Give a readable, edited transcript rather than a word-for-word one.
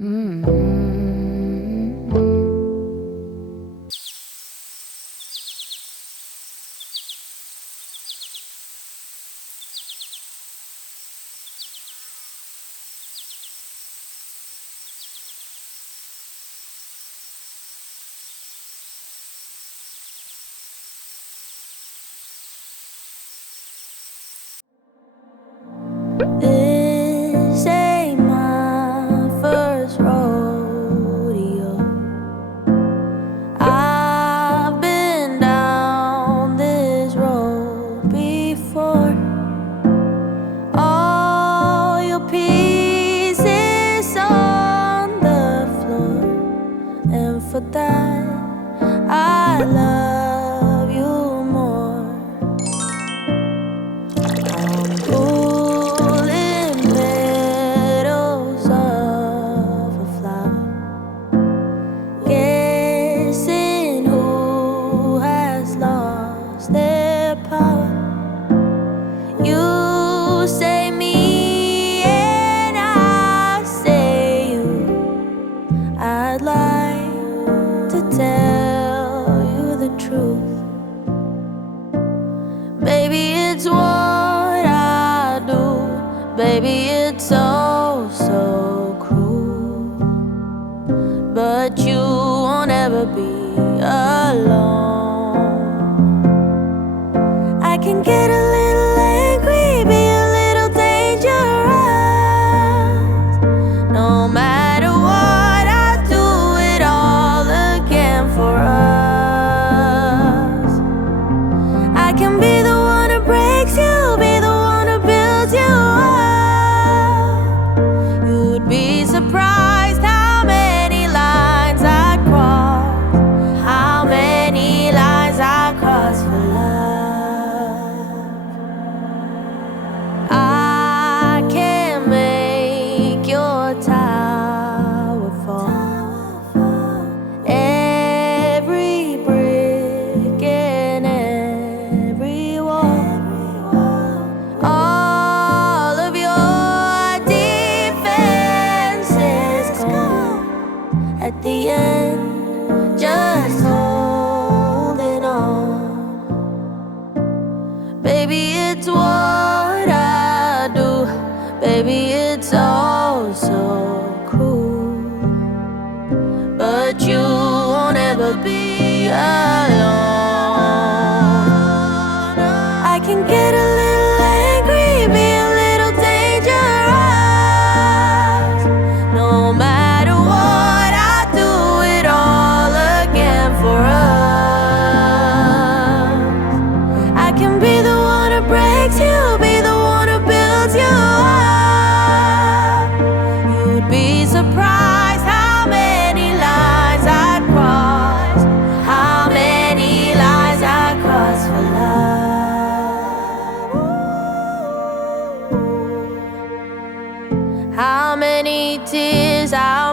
This ain't my first rodeo. I've been down this road before. All your pieces on the floor, and for that I love you more. I'm pulling petals of a flower, guessing who has lost their power. You say me and I say you. I'd like to tell you the truth. Baby, it's what I do. Baby, it's so cruel. But you won't ever be alone. I can get a little angry, be a little dangerous. No matter what, I do it all again for us. I can be the one who breaks you, be the one who builds you up. You'd be surprised how many lines I'd cross, how many lines I cross for love. I can make your tower fall, every brick and every wall, all of your defenses gone. At the end, just holding on. Baby, it's what I do. Baby, it's so cruel. But you won't ever be alone. I can get a little angry, be a little dangerous. No matter what, I do it all again for us. I can be the one who breaks you, be the one who builds you up. You'd be surprised how many lines I'd cross, how many lines I'd cross for love. How many tears, how